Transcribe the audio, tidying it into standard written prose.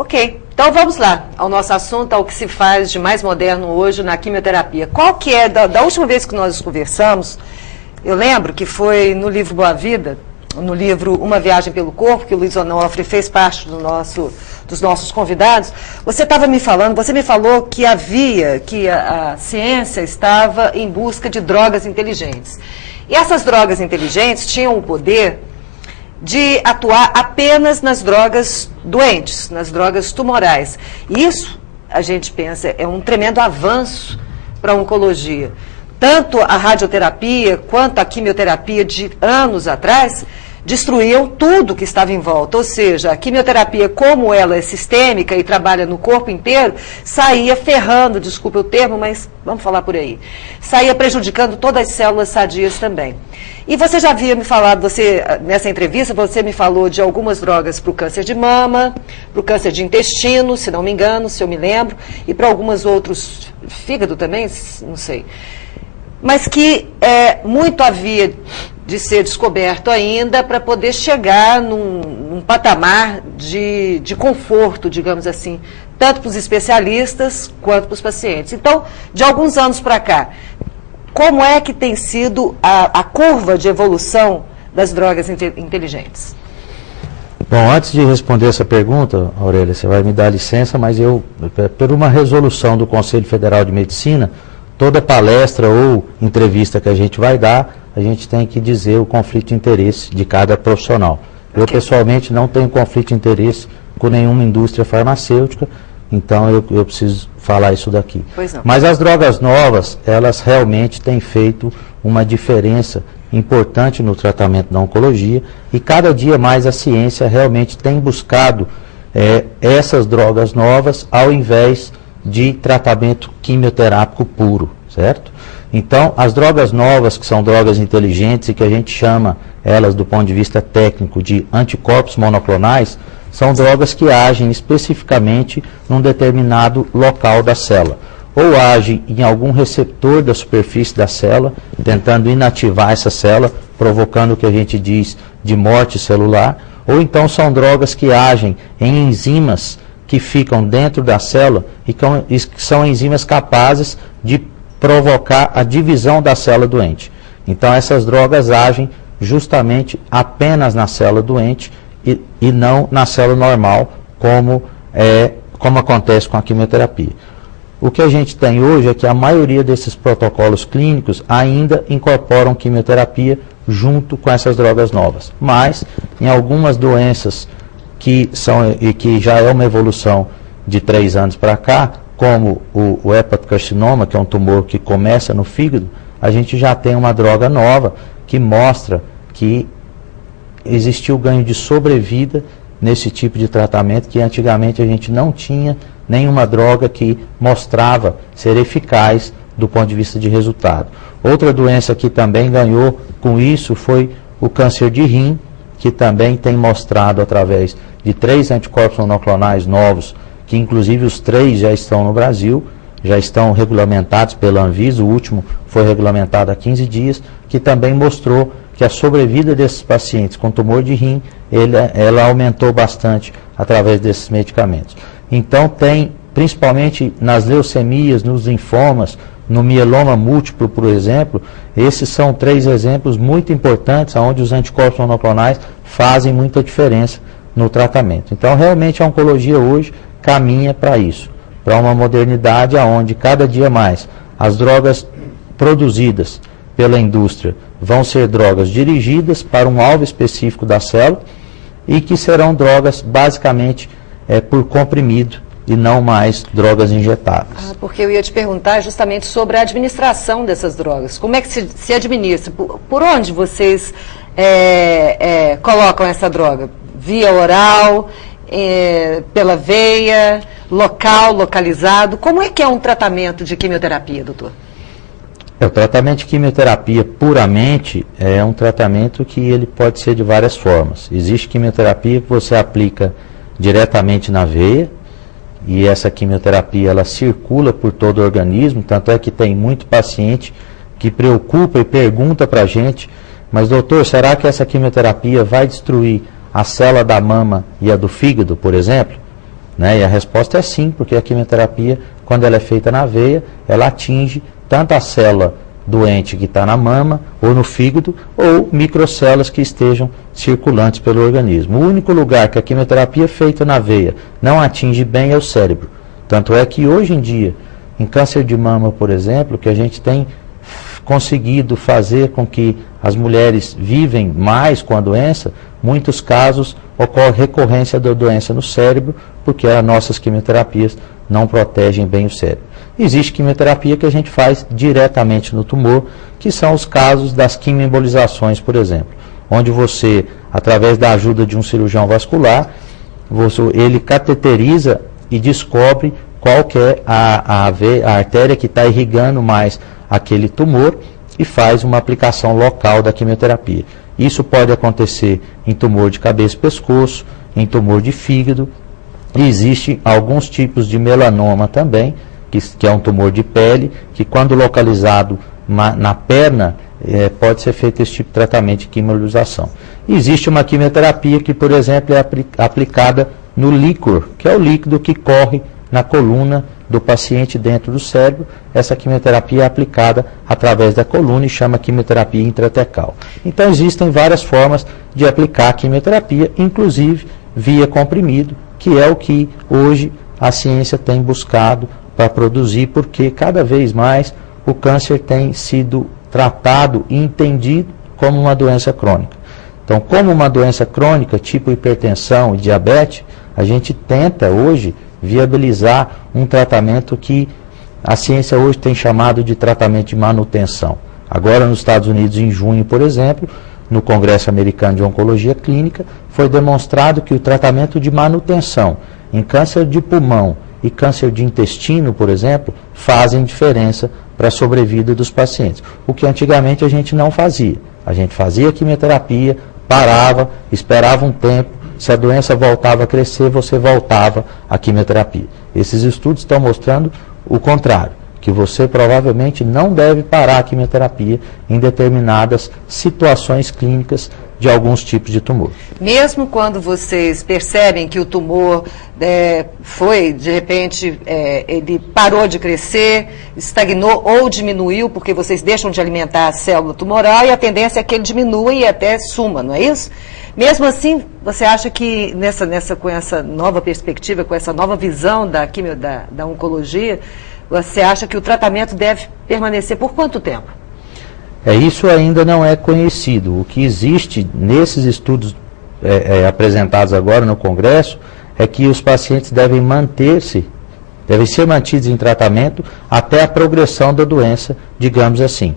Ok, então vamos lá ao nosso assunto, ao que se faz de mais moderno hoje na quimioterapia. Qual que é, da última vez que nós conversamos, eu lembro que foi no livro Boa Vida, no livro Uma Viagem pelo Corpo, que o Luiz Onofre fez parte dos nossos convidados, você me falou que a ciência estava em busca de drogas inteligentes. E essas drogas inteligentes tinham o poder de atuar apenas nas drogas doentes, nas drogas tumorais. Isso, a gente pensa, é um tremendo avanço para a oncologia. Tanto a radioterapia quanto a quimioterapia de anos atrás destruíam tudo que estava em volta. Ou seja, a quimioterapia, como ela é sistêmica e trabalha no corpo inteiro, saía ferrando, desculpa o termo, mas vamos falar por aí, saía prejudicando todas as células sadias também. E você já havia me falado, nessa entrevista, você me falou de algumas drogas para o câncer de mama, para o câncer de intestino, se não me engano, se eu me lembro, e para alguns outros, fígado também, não sei. Mas que muito havia de ser descoberto ainda para poder chegar num patamar de conforto, digamos assim, tanto para os especialistas quanto para os pacientes. Então, de alguns anos para cá, como é que tem sido a curva de evolução das drogas inteligentes? Bom, antes de responder essa pergunta, Aurélia, você vai me dar licença, mas por uma resolução do Conselho Federal de Medicina, toda palestra ou entrevista que a gente vai dar, a gente tem que dizer o conflito de interesse de cada profissional. Eu, pessoalmente, não tenho conflito de interesse com nenhuma indústria farmacêutica, então eu preciso falar isso daqui. Pois não. Mas as drogas novas, elas realmente têm feito uma diferença importante no tratamento da oncologia e cada dia mais a ciência realmente tem buscado essas drogas novas ao invés de tratamento quimioterápico puro, certo? Então, as drogas novas, que são drogas inteligentes e que a gente chama elas do ponto de vista técnico de anticorpos monoclonais, são drogas que agem especificamente num determinado local da célula. Ou agem em algum receptor da superfície da célula, tentando inativar essa célula, provocando o que a gente diz de morte celular, ou então são drogas que agem em enzimas que ficam dentro da célula e que são enzimas capazes de provocar a divisão da célula doente. Então essas drogas agem justamente apenas na célula doente e não na célula normal, como acontece com a quimioterapia. O que a gente tem hoje é que a maioria desses protocolos clínicos ainda incorporam quimioterapia junto com essas drogas novas. Mas, em algumas doenças que já é uma evolução de 3 anos para cá, como o hepatocarcinoma, que é um tumor que começa no fígado, a gente já tem uma droga nova que mostra que existiu ganho de sobrevida nesse tipo de tratamento, que antigamente a gente não tinha nenhuma droga que mostrava ser eficaz do ponto de vista de resultado. Outra doença que também ganhou com isso foi o câncer de rim, que também tem mostrado através de 3 anticorpos monoclonais novos, que inclusive os 3 já estão no Brasil, já estão regulamentados pela Anvisa, o último foi regulamentado há 15 dias, que também mostrou que a sobrevida desses pacientes com tumor de rim, ela aumentou bastante através desses medicamentos. Então tem, principalmente nas leucemias, nos linfomas, no mieloma múltiplo, por exemplo, esses são 3 exemplos muito importantes, onde os anticorpos monoclonais fazem muita diferença no tratamento. Então realmente a oncologia hoje caminha para isso, para uma modernidade onde cada dia mais as drogas produzidas pela indústria vão ser drogas dirigidas para um alvo específico da célula e que serão drogas basicamente por comprimido e não mais drogas injetáveis. Porque eu ia te perguntar justamente sobre a administração dessas drogas. Como é que se administra? Por onde vocês colocam essa droga? Via oral, pela veia, localizado? Como é que é um tratamento de quimioterapia, doutor? O tratamento de quimioterapia puramente é um tratamento que ele pode ser de várias formas. Existe quimioterapia que você aplica diretamente na veia, e essa quimioterapia ela circula por todo o organismo, tanto é que tem muito paciente que preocupa e pergunta para a gente, mas doutor, será que essa quimioterapia vai destruir a célula da mama e a do fígado, por exemplo? né? E a resposta é sim, porque a quimioterapia, quando ela é feita na veia, ela atinge tanto a célula doente que está na mama ou no fígado, ou microcélulas que estejam circulantes pelo organismo. O único lugar que a quimioterapia feita na veia não atinge bem é o cérebro. Tanto é que hoje em dia, em câncer de mama, por exemplo, que a gente tem conseguido fazer com que as mulheres vivem mais com a doença, muitos casos ocorre recorrência da doença no cérebro, porque as nossas quimioterapias não protegem bem o cérebro. Existe quimioterapia que a gente faz diretamente no tumor, que são os casos das quimioembolizações, por exemplo, onde você, através da ajuda de um cirurgião vascular, ele cateteriza e descobre qual que é a artéria que está irrigando mais aquele tumor e faz uma aplicação local da quimioterapia. Isso pode acontecer em tumor de cabeça e pescoço, em tumor de fígado, e existem alguns tipos de melanoma também, que é um tumor de pele, que quando localizado na perna, pode ser feito esse tipo de tratamento de quimiolização. Existe uma quimioterapia que, por exemplo, é aplicada no líquor, que é o líquido que corre na coluna do paciente dentro do cérebro. Essa quimioterapia é aplicada através da coluna e chama quimioterapia intratecal. Então existem várias formas de aplicar a quimioterapia, inclusive via comprimido, que é o que hoje a ciência tem buscado para produzir, porque cada vez mais o câncer tem sido tratado e entendido como uma doença crônica. Então, como uma doença crônica, tipo hipertensão e diabetes, a gente tenta hoje viabilizar um tratamento que a ciência hoje tem chamado de tratamento de manutenção. Agora, nos Estados Unidos, em junho, por exemplo, no Congresso Americano de Oncologia Clínica, foi demonstrado que o tratamento de manutenção em câncer de pulmão e câncer de intestino, por exemplo, fazem diferença para a sobrevida dos pacientes. O que antigamente a gente não fazia. A gente fazia quimioterapia, parava, esperava um tempo, se a doença voltava a crescer, você voltava à quimioterapia. Esses estudos estão mostrando o contrário, que você provavelmente não deve parar a quimioterapia em determinadas situações clínicas de alguns tipos de tumor. Mesmo quando vocês percebem que o tumor foi, de repente, ele parou de crescer, estagnou ou diminuiu, porque vocês deixam de alimentar a célula tumoral e a tendência é que ele diminua e até suma, não é isso? Mesmo assim, você acha que com essa nova perspectiva, com essa nova visão da oncologia, você acha que o tratamento deve permanecer por quanto tempo? Isso ainda não é conhecido. O que existe nesses estudos apresentados agora no Congresso é que os pacientes devem ser mantidos em tratamento até a progressão da doença, digamos assim.